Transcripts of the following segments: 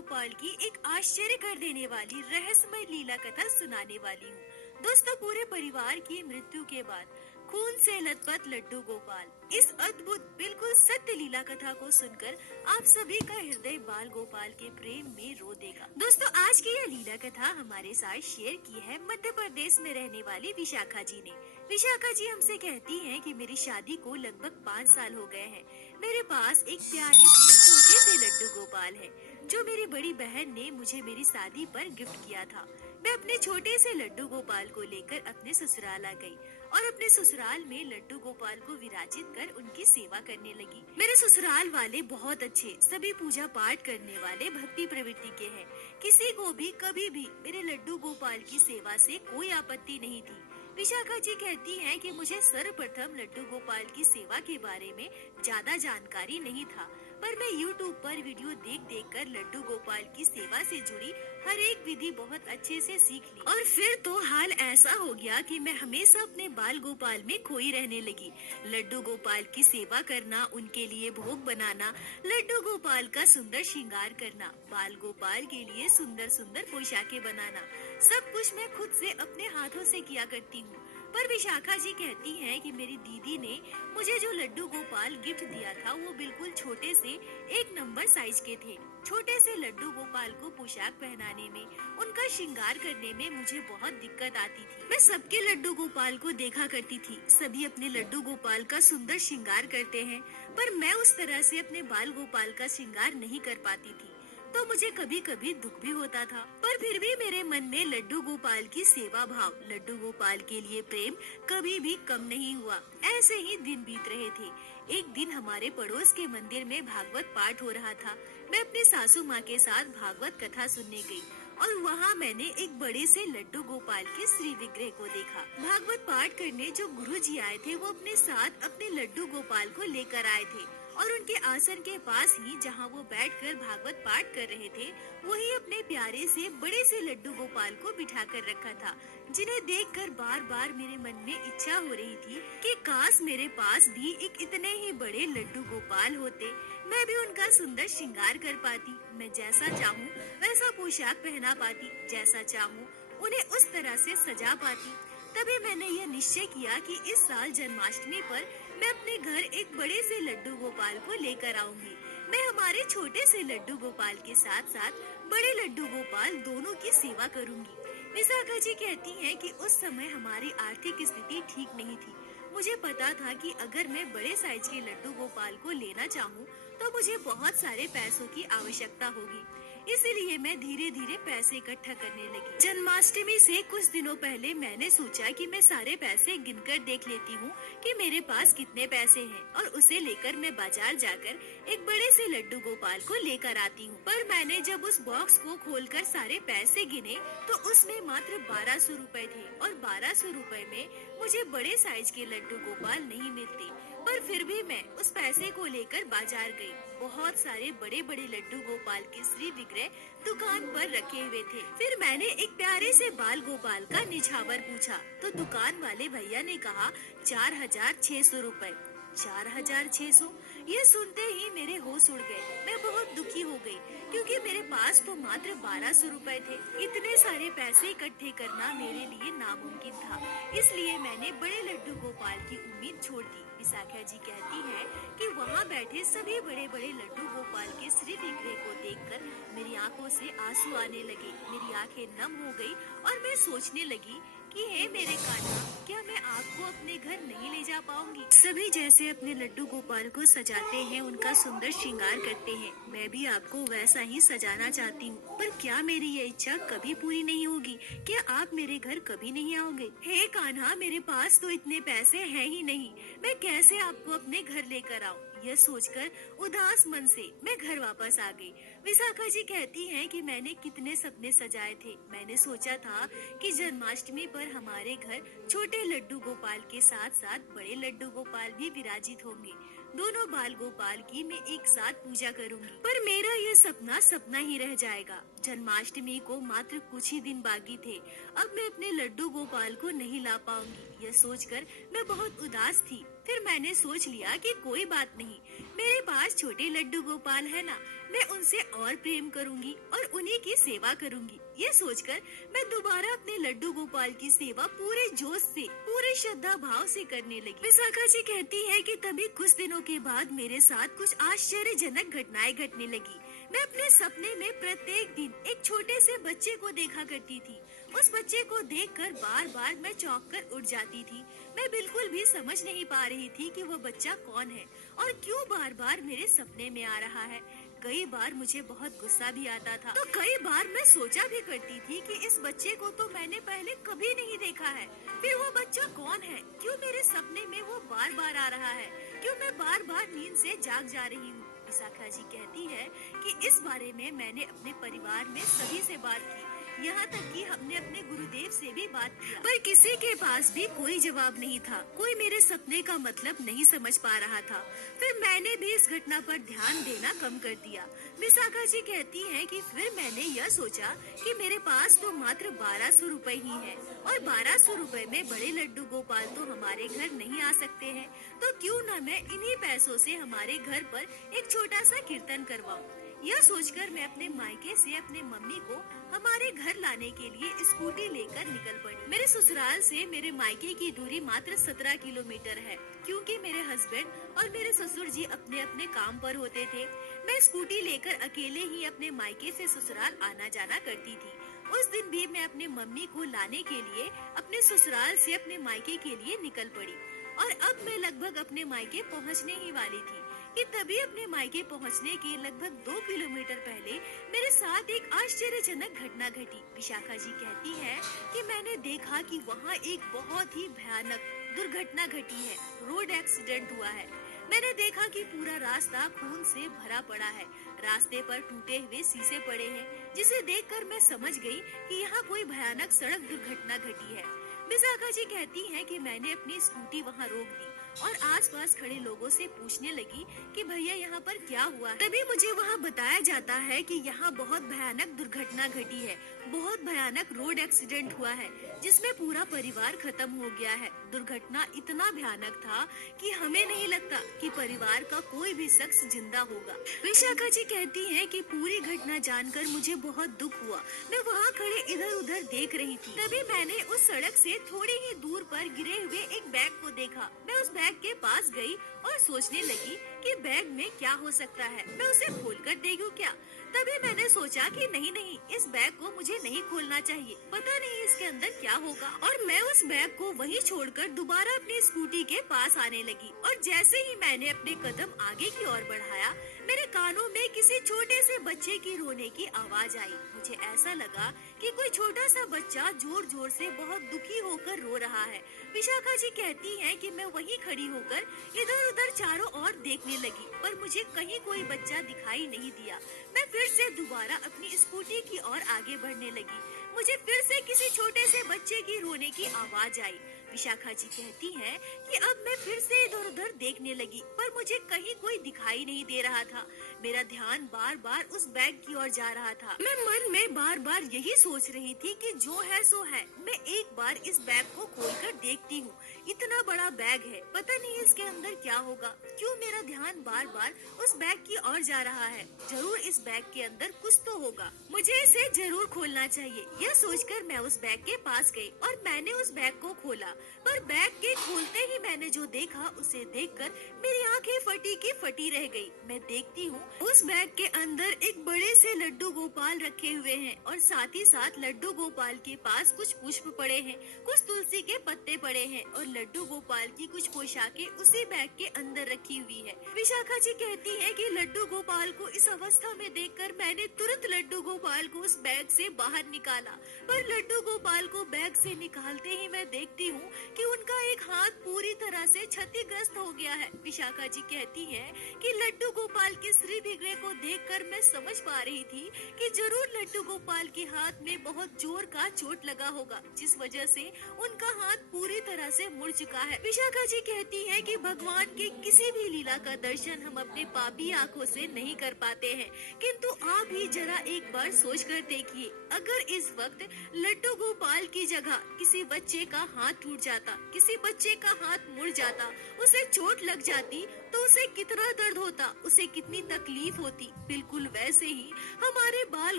गोपाल की एक आश्चर्य कर देने वाली रहस्यमय लीला कथा सुनाने वाली हूँ। दोस्तों, पूरे परिवार की मृत्यु के बाद खून से लथपथ लड्डू गोपाल, इस अद्भुत बिल्कुल सत्य लीला कथा को सुनकर आप सभी का हृदय बाल गोपाल के प्रेम में रो देगा। दोस्तों, आज की यह लीला कथा हमारे साथ शेयर की है मध्य प्रदेश में रहने वाली विशाखा जी ने। विशाखा जी हमसे कहती हैं कि मेरी शादी को लगभग 5 साल हो गए हैं। मेरे पास एक प्यारे से छोटे से लड्डू गोपाल है, जो मेरी बड़ी बहन ने मुझे मेरी शादी पर गिफ्ट किया था। मैं अपने छोटे से लड्डू गोपाल को लेकर अपने ससुराल आ गई और अपने ससुराल में लड्डू गोपाल को विराजित कर उनकी सेवा करने लगी। मेरे ससुराल वाले बहुत अच्छे, सभी पूजा पाठ करने वाले, भक्ति प्रवृत्ति के हैं। किसी को भी कभी भी मेरे लड्डू गोपाल की सेवा से कोई आपत्ति नहीं थी। विशाखा जी कहती हैं कि मुझे सर्वप्रथम लड्डू गोपाल की सेवा के बारे में ज्यादा जानकारी नहीं था, पर मैं YouTube पर वीडियो देख कर लड्डू गोपाल की सेवा से जुड़ी हर एक विधि बहुत अच्छे से सीख ली। और फिर तो हाल ऐसा हो गया कि मैं हमेशा अपने बाल गोपाल में खोई रहने लगी। लड्डू गोपाल की सेवा करना, उनके लिए भोग बनाना, लड्डू गोपाल का सुंदर श्रृंगार करना, बाल गोपाल के लिए सुंदर सुंदर पोशाकें बनाना, सब कुछ मैं खुद से अपने हाथों से किया करती हूँ। पर विशाखा जी कहती हैं कि मेरी दीदी ने मुझे जो लड्डू गोपाल गिफ्ट दिया था वो बिल्कुल छोटे से 1 नंबर साइज के थे। छोटे से लड्डू गोपाल को पोशाक पहनाने में, उनका श्रृंगार करने में मुझे बहुत दिक्कत आती थी। मैं सबके लड्डू गोपाल को देखा करती थी, सभी अपने लड्डू गोपाल का सुंदर श्रृंगार करते हैं, पर मैं उस तरह से अपने बाल गोपाल का श्रृंगार नहीं कर पाती थी, तो मुझे कभी कभी दुख भी होता था। पर फिर भी मेरे मन में लड्डू गोपाल की सेवा भाव, लड्डू गोपाल के लिए प्रेम कभी भी कम नहीं हुआ। ऐसे ही दिन बीत रहे थे। एक दिन हमारे पड़ोस के मंदिर में भागवत पाठ हो रहा था। मैं अपनी सासू माँ के साथ भागवत कथा सुनने गई और वहाँ मैंने एक बड़े से लड्डू गोपाल के श्री विग्रह को देखा। भागवत पाठ करने जो गुरु जी आए थे वो अपने साथ अपने लड्डू गोपाल को लेकर आए थे और उनके आसन के पास ही जहाँ वो बैठकर भागवत पाठ कर रहे थे, वही अपने प्यारे से बड़े से लड्डू गोपाल को बिठा कर रखा था, जिन्हें देखकर बार बार मेरे मन में इच्छा हो रही थी कि काश मेरे पास भी एक इतने ही बड़े लड्डू गोपाल होते, मैं भी उनका सुंदर श्रृंगार कर पाती, मैं जैसा चाहूँ वैसा पोशाक पहना पाती, जैसा चाहूँ उन्हें उस तरह से सजा पाती। तभी मैंने यह निश्चय किया कि इस साल जन्माष्टमी पर मैं अपने घर एक बड़े से लड्डू गोपाल को लेकर आऊंगी। मैं हमारे छोटे से लड्डू गोपाल के साथ साथ बड़े लड्डू गोपाल दोनों की सेवा करूंगी। विशाखा जी कहती हैं कि उस समय हमारी आर्थिक स्थिति ठीक नहीं थी। मुझे पता था कि अगर मैं बड़े साइज के लड्डू गोपाल को लेना चाहूँ तो मुझे बहुत सारे पैसों की आवश्यकता होगी, इसलिए मैं धीरे धीरे पैसे इकट्ठा करने लगी। जन्माष्टमी से कुछ दिनों पहले मैंने सोचा कि मैं सारे पैसे गिनकर देख लेती हूँ कि मेरे पास कितने पैसे हैं और उसे लेकर मैं बाजार जाकर एक बड़े से लड्डू गोपाल को लेकर आती हूँ। पर मैंने जब उस बॉक्स को खोलकर सारे पैसे गिने तो उसमें मात्र 1200 रुपए थे और 1200 रुपए में मुझे बड़े साइज के लड्डू गोपाल नहीं मिलते। पर फिर भी मैं उस पैसे को लेकर बाजार गई। बहुत सारे बड़े बड़े लड्डू गोपाल के श्री विग्रह दुकान पर रखे हुए थे। फिर मैंने एक प्यारे से बाल गोपाल का निछावर पूछा तो दुकान वाले भैया ने कहा 4600 रुपए। 4600, ये सुनते ही मेरे होश उड़ गए। मैं बहुत दुखी हो गई क्योंकि मेरे पास तो मात्र 1200 रुपए थे। इतने सारे पैसे इकट्ठे करना मेरे लिए नामुमकिन था, इसलिए मैंने बड़े लड्डू गोपाल की उम्मीद छोड़ दी। विशाखा जी कहती हैं कि वहाँ बैठे सभी बड़े बड़े लड्डू गोपाल के श्री विग्रह को देखकर मेरी आंखों से आंसू आने लगे। मेरी आंखें नम हो गई और मैं सोचने लगी कि हे मेरे कान्हा, क्या मैं आपको अपने घर नहीं ले जा पाऊंगी? सभी जैसे अपने लड्डू गोपाल को सजाते हैं, उनका सुंदर श्रृंगार करते हैं, मैं भी आपको वैसा ही सजाना चाहती हूँ। पर क्या मेरी ये इच्छा कभी पूरी नहीं होगी? क्या आप मेरे घर कभी नहीं आओगे? हे कान्हा, मेरे पास तो इतने पैसे हैं ही नहीं, मैं कैसे आपको अपने घर लेकर आऊँ? यह सोचकर उदास मन से मैं घर वापस आ गई। विशाखा जी कहती हैं कि मैंने कितने सपने सजाए थे। मैंने सोचा था कि जन्माष्टमी पर हमारे घर छोटे लड्डू गोपाल के साथ साथ बड़े लड्डू गोपाल भी विराजित होंगे। दोनों बाल गोपाल की मैं एक साथ पूजा करूंगी। पर मेरा यह सपना सपना ही रह जाएगा। जन्माष्टमी को मात्र कुछ ही दिन बाकी थे। अब मैं अपने लड्डू गोपाल को नहीं ला पाऊंगी। यह सोचकर मैं बहुत उदास थी। फिर मैंने सोच लिया कि कोई बात नहीं, मेरे पास छोटे लड्डू गोपाल है ना, मैं उनसे और प्रेम करूंगी और उन्हीं की सेवा करूंगी। ये सोचकर मैं दोबारा अपने लड्डू गोपाल की सेवा पूरे जोश से, पूरे श्रद्धा भाव से करने लगी। विशाखा जी कहती है कि तभी कुछ दिनों के बाद मेरे साथ कुछ आश्चर्यजनक घटनाएं घटने लगी। मैं अपने सपने में प्रत्येक दिन एक छोटे से बच्चे को देखा करती थी। उस बच्चे को देखकर बार बार मैं चौंक कर उठ जाती थी। मैं बिल्कुल भी समझ नहीं पा रही थी कि वो बच्चा कौन है और क्यों बार बार मेरे सपने में आ रहा है। कई बार मुझे बहुत गुस्सा भी आता था, तो कई बार मैं सोचा भी करती थी कि इस बच्चे को तो मैंने पहले कभी नहीं देखा है। फिर वो बच्चा कौन है? क्यों मेरे सपने में वो बार बार आ रहा है? क्यों मैं बार बार नींद से जाग जा रही हूँ? विशाखा जी कहती है कि इस बारे में मैंने अपने परिवार में सभी से बात की, यहाँ तक कि हमने अपने गुरुदेव से भी बात किया, पर किसी के पास भी कोई जवाब नहीं था। कोई मेरे सपने का मतलब नहीं समझ पा रहा था। फिर मैंने भी इस घटना पर ध्यान देना कम कर दिया। विशाखा जी कहती हैं कि फिर मैंने यह सोचा कि मेरे पास तो मात्र 1200 रुपए ही है और 1200 रुपए में बड़े लड्डू गोपाल तो हमारे घर नहीं आ सकते हैं, तो क्यों न मैं इन्हीं पैसों से हमारे घर पर एक छोटा सा कीर्तन करवाऊं। यह सोचकर मैं अपने मायके से अपने मम्मी को हमारे घर लाने के लिए स्कूटी लेकर निकल पड़ी। मेरे ससुराल से मेरे मायके की दूरी मात्र 17 किलोमीटर है। क्योंकि मेरे हस्बैंड और मेरे ससुर जी अपने अपने काम पर होते थे, मैं स्कूटी लेकर अकेले ही अपने मायके से ससुराल आना जाना करती थी। उस दिन भी मैं अपने मम्मी को लाने के लिए अपने ससुराल से अपने मायके के लिए निकल पड़ी और अब मैं लगभग अपने मायके पहुंचने ही वाली थी कि तभी अपने मायके पहुंचने के लगभग 2 किलोमीटर पहले मेरे साथ एक आश्चर्यजनक घटना घटी। विशाखा जी कहती है कि मैंने देखा कि वहाँ एक बहुत ही भयानक दुर्घटना घटी है। रोड एक्सीडेंट हुआ है। मैंने देखा कि पूरा रास्ता खून से भरा पड़ा है। रास्ते पर टूटे हुए शीशे पड़े हैं, जिसे देखकर मैं समझ गई कि यहाँ कोई भयानक सड़क दुर्घटना घटी है। विशाखा जी कहती हैं कि मैंने अपनी स्कूटी वहाँ रोक दी और आसपास खड़े लोगों से पूछने लगी कि भैया यहाँ पर क्या हुआ है। तभी मुझे वहाँ बताया जाता है कि यहाँ बहुत भयानक दुर्घटना घटी है, बहुत भयानक रोड एक्सीडेंट हुआ है जिसमें पूरा परिवार खत्म हो गया है। दुर्घटना इतना भयानक था कि हमें नहीं लगता कि परिवार का कोई भी शख्स जिंदा होगा। विशाखा जी कहती हैं कि पूरी घटना जानकर मुझे बहुत दुख हुआ। मैं वहाँ खड़े इधर उधर देख रही थी। तभी मैंने उस सड़क से थोड़ी ही दूर पर गिरे हुए एक बैग को देखा। मैं उस बैग के पास गई और सोचने लगी कि बैग में क्या हो सकता है, मैं उसे खोलकर देखूं क्या। तभी मैंने सोचा कि नहीं नहीं, इस बैग को मुझे नहीं खोलना चाहिए, पता नहीं इसके अंदर क्या होगा। और मैं उस बैग को वहीं छोड़कर दोबारा अपनी स्कूटी के पास आने लगी और जैसे ही मैंने अपने कदम आगे की ओर बढ़ाया, मेरे कानों में किसी छोटे से बच्चे की रोने की आवाज आई। मुझे ऐसा लगा कि कोई छोटा सा बच्चा जोर जोर से बहुत दुखी होकर रो रहा है। विशाखा जी कहती हैं कि मैं वहीं खड़ी होकर इधर उधर चारों ओर देखने लगी, पर मुझे कहीं कोई बच्चा दिखाई नहीं दिया। मैं फिर से दोबारा अपनी स्कूटी की ओर आगे बढ़ने लगी। मुझे फिर से किसी छोटे से बच्चे की रोने की आवाज आई। विशाखा जी कहती हैं कि अब मैं फिर से इधर उधर देखने लगी, पर मुझे कहीं कोई दिखाई नहीं दे रहा था। मेरा ध्यान बार बार उस बैग की ओर जा रहा था। मैं मन में बार बार यही सोच रही थी कि जो है सो है, मैं एक बार इस बैग को खोलकर देखती हूँ। इतना बड़ा बैग है, पता नहीं इसके अंदर क्या होगा। क्यों मेरा ध्यान बार बार उस बैग की ओर जा रहा है? जरूर इस बैग के अंदर कुछ तो होगा, मुझे इसे जरूर खोलना चाहिए। यह सोचकर मैं उस बैग के पास गई और मैंने उस बैग को खोला, पर बैग के खोलते ही मैंने जो देखा उसे देखकर मेरी आंखें फटी की फटी रह गई। मैं देखती हूँ उस बैग के अंदर एक बड़े से लड्डू गोपाल रखे हुए हैं और साथ ही साथ लड्डू गोपाल के पास कुछ पुष्प पड़े हैं, कुछ तुलसी के पत्ते पड़े हैं और लड्डू गोपाल की कुछ पोशाकें उसी बैग के अंदर रखी हुई है। विशाखा जी कहती है कि लड्डू गोपाल को इस अवस्था में देखकर मैंने तुरंत लड्डू गोपाल को उस बैग से बाहर निकाला, पर लड्डू गोपाल को बैग से निकालते ही मैं देखती हूँ कि उनका एक हाथ पूरी तरह से क्षतिग्रस्त हो गया है। विशाखा जी कहती हैं कि लड्डू गोपाल के श्री विग्रह को देखकर मैं समझ पा रही थी कि जरूर लड्डू गोपाल के हाथ में बहुत जोर का चोट लगा होगा, जिस वजह से उनका हाथ पूरी तरह से मुड़ चुका है। विशाखा जी कहती हैं कि भगवान के किसी भी लीला का दर्शन हम अपने पापी आँखों से नहीं कर पाते हैं, किंतु आप ही जरा एक बार सोच कर देखिए, अगर इस वक्त लड्डू गोपाल की जगह किसी बच्चे का हाथ टूट जाता, किसी बच्चे का हाथ मुड़ जाता, उसे चोट लग जाती तो उसे कितना दर्द होता, उसे कितनी तकलीफ होती। बिल्कुल वैसे ही हमारे बाल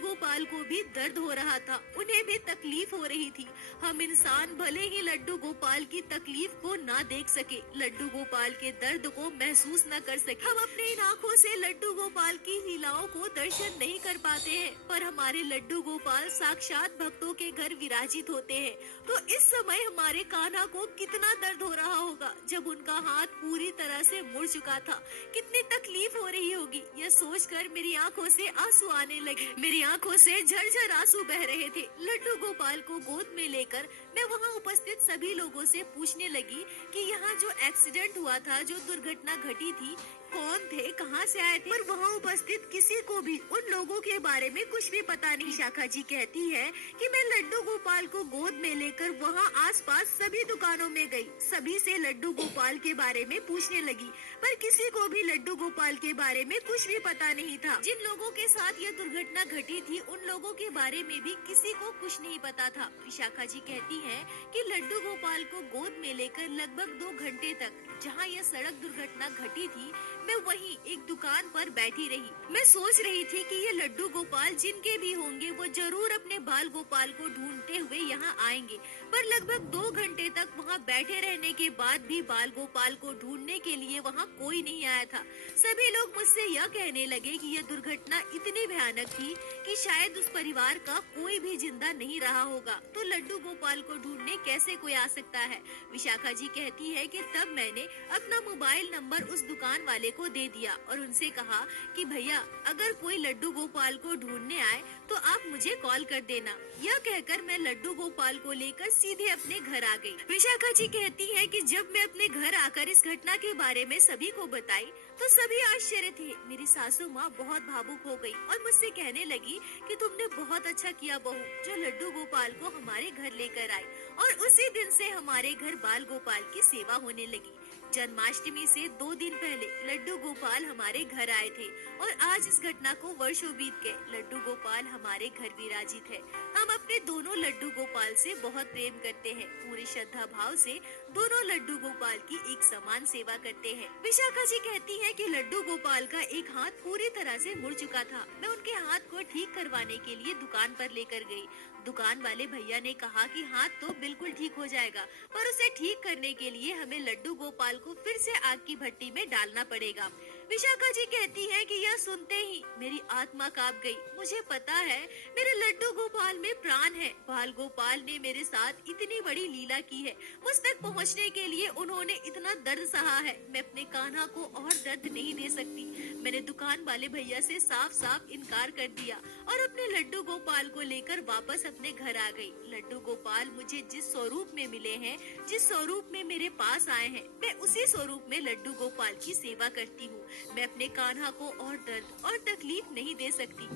गोपाल को भी दर्द हो रहा था, उन्हें भी तकलीफ हो रही थी। हम इंसान भले ही लड्डू गोपाल की तकलीफ को ना देख सके, लड्डू गोपाल के दर्द को महसूस न कर सके, हम अपने इन आँखों से लड्डू गोपाल की लीलाओं को दर्शन नहीं कर पाते हैं, पर हमारे लड्डू गोपाल साक्षात भक्तों के घर विराजित होते हैं। तो इस समय हमारे कान्हा को कितना दर्द हो रहा होगा जब उनका हाथ पूरी तरह से मुड़ चुका था, कितनी तकलीफ हो रही होगी। यह सोचकर मेरी आंखों से आंसू आने लगे, मेरी आंखों से झरझर आंसू बह रहे थे। लड्डू गोपाल को गोद में लेकर मैं वहां उपस्थित सभी लोगों से पूछने लगी कि यहाँ जो एक्सीडेंट हुआ था, जो दुर्घटना घटी थी, कौन थे, कहाँ से आए थे। पर वहाँ उपस्थित किसी को भी उन लोगों के बारे में कुछ भी पता नहीं। शाखा जी कहती है कि मैं लड्डू गोपाल को गोद में लेकर वहाँ आसपास सभी दुकानों में गई, सभी से लड्डू गोपाल के बारे में पूछने लगी, पर किसी को भी लड्डू गोपाल के बारे में कुछ भी पता नहीं था। जिन लोगों के साथ यह दुर्घटना घटी थी, उन लोगों के बारे में भी किसी को कुछ नहीं पता था। विशाखा जी कहती है कि लड्डू गोपाल को गोद में लेकर लगभग 2 घंटे तक जहाँ यह सड़क दुर्घटना घटी थी, मैं वहीं एक दुकान पर बैठी रही। मैं सोच रही थी कि ये लड्डू गोपाल जिनके भी होंगे, वो जरूर अपने बाल गोपाल को ढूंढते हुए यहाँ आएंगे। पर लगभग 2 घंटे तक वहाँ बैठे रहने के बाद भी बाल गोपाल को ढूंढने के लिए वहाँ कोई नहीं आया था। सभी लोग मुझसे यह कहने लगे कि यह दुर्घटना इतनी भयानक थी कि शायद उस परिवार का कोई भी जिंदा नहीं रहा होगा, तो लड्डू गोपाल को ढूंढने कैसे कोई आ सकता है। विशाखा जी कहती है कि तब मैंने अपना मोबाइल नंबर उस दुकान वाले को दे दिया और उनसे कहा कि भैया, अगर कोई लड्डू गोपाल को ढूंढने आए तो आप मुझे कॉल कर देना। यह कहकर मैं लड्डू गोपाल को लेकर सीधे अपने घर आ गई। विशाखा जी कहती है कि जब मैं अपने घर आकर इस घटना के बारे में सभी को बताई तो सभी आश्चर्य थे। मेरी सासू माँ बहुत भावुक हो गई और मुझसे कहने लगी कि तुमने बहुत अच्छा किया बहू, जो लड्डू गोपाल को हमारे घर लेकर आई। और उसी दिन से हमारे घर बाल गोपाल की सेवा होने लगी। जन्माष्टमी से 2 दिन पहले लड्डू गोपाल हमारे घर आए थे और आज इस घटना को वर्षों बीत गए, लड्डू गोपाल हमारे घर विराजित है। हम अपने दोनों लड्डू गोपाल से बहुत प्रेम करते हैं, पूरी श्रद्धा भाव से दोनों लड्डू गोपाल की एक समान सेवा करते हैं। विशाखा जी कहती है कि लड्डू गोपाल का एक हाथ पूरी तरह से मुड़ चुका था। मैं उनके हाथ को ठीक करवाने के लिए दुकान पर लेकर गई। दुकान वाले भैया ने कहा कि हाथ तो बिल्कुल ठीक हो जाएगा, पर उसे ठीक करने के लिए हमें लड्डू गोपाल को फिर से आग की भट्टी में डालना पड़ेगा। विशाखा जी कहती है कि यह सुनते ही मेरी आत्मा कांप गई। मुझे पता है मेरे लड्डू गोपाल में प्राण है। बाल गोपाल ने मेरे साथ इतनी बड़ी लीला की है, मुझ तक पहुंचने के लिए उन्होंने इतना दर्द सहा है। मैं अपने कान्हा को और दर्द नहीं दे सकती। मैंने दुकान वाले भैया से साफ साफ इनकार कर दिया और अपने लड्डू गोपाल को लेकर वापस अपने घर आ गई। लड्डू गोपाल मुझे जिस स्वरूप में मिले हैं, जिस स्वरूप में मेरे पास आए हैं, मैं उसी स्वरूप में लड्डू गोपाल की सेवा करती हूँ। मैं अपने कान्हा को और दर्द और तकलीफ नहीं दे सकती।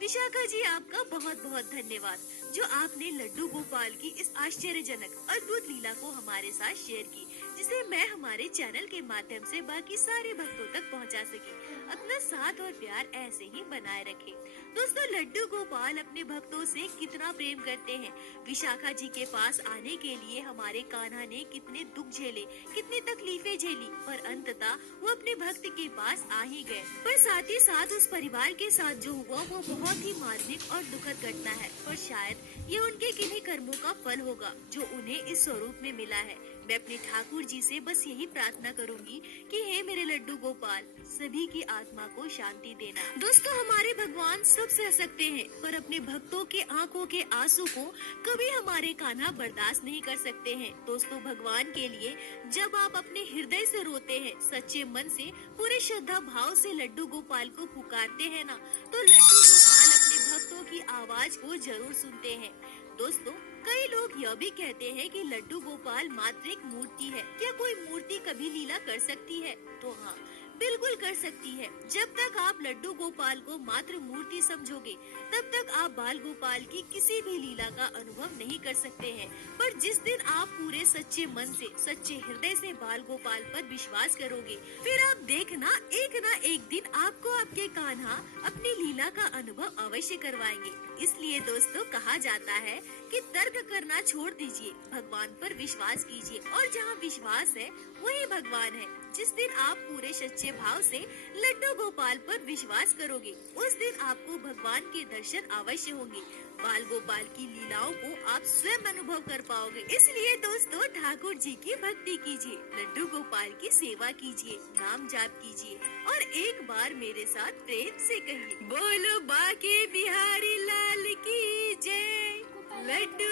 विशाखा जी, आपका बहुत बहुत धन्यवाद जो आपने लड्डू गोपाल की इस आश्चर्यजनक अद्भुत लीला को हमारे साथ शेयर की, जिसे मैं हमारे चैनल के माध्यम से बाकी सारे भक्तों तक पहुंचा सकी। अपना साथ और प्यार ऐसे ही बनाए रखें। दोस्तों, लड्डू गोपाल अपने भक्तों से कितना प्रेम करते हैं। विशाखा जी के पास आने के लिए हमारे कान्हा ने कितने दुख झेले, कितनी तकलीफें झेली, पर अंततः वो अपने भक्त के पास आ ही गए। पर साथ ही साथ उस परिवार के साथ जो हुआ वो बहुत ही मार्मिक और दुखद घटना है, और शायद ये उनके किन्हीं कर्मों का फल होगा जो उन्हें इस स्वरूप में मिला है। मैं अपने ठाकुर जी से बस यही प्रार्थना करूंगी कि हे मेरे लड्डू गोपाल, सभी की आत्मा को शांति देना। दोस्तों, हमारे भगवान सब सह सकते हैं, पर अपने भक्तों के आंखों के आंसू को कभी हमारे कान्हा बर्दाश्त नहीं कर सकते हैं। दोस्तों, भगवान के लिए जब आप अपने हृदय से रोते हैं, सच्चे मन से, पूरे श्रद्धा भाव से लड्डू गोपाल को पुकारते हैं ना, तो लड्डू गोपाल अपने भक्तों की आवाज को जरूर सुनते हैं। दोस्तों, कई लोग यह भी कहते हैं कि लड्डू गोपाल मात्र एक मूर्ति है। क्या कोई मूर्ति कभी लीला कर सकती है? तो हाँ, बिल्कुल कर सकती है। जब तक आप लड्डू गोपाल को मात्र मूर्ति समझोगे, तब तक आप बाल गोपाल की किसी भी लीला का अनुभव नहीं कर सकते हैं। पर जिस दिन आप पूरे सच्चे मन से, सच्चे हृदय से बाल गोपाल पर विश्वास करोगे, फिर आप देखना एक न एक दिन आपको आपके कान्हा अपनी लीला का अनुभव अवश्य करवाएंगे। इसलिए दोस्तों, कहा जाता है कि तर्क करना छोड़ दीजिए, भगवान पर विश्वास कीजिए, और जहाँ विश्वास है वही भगवान है। जिस दिन आप पूरे सच्चे भाव से लड्डू गोपाल पर विश्वास करोगे, उस दिन आपको भगवान के दर्शन अवश्य होंगे। बाल गोपाल की लीलाओं को आप स्वयं अनुभव कर पाओगे। इसलिए दोस्तों, ठाकुर जी की भक्ति कीजिए, लड्डू गोपाल की सेवा कीजिए, नाम जाप कीजिए और एक बार मेरे साथ प्रेम से कहिए, बोलो बाके बिहारी लाल की जय, लड्डू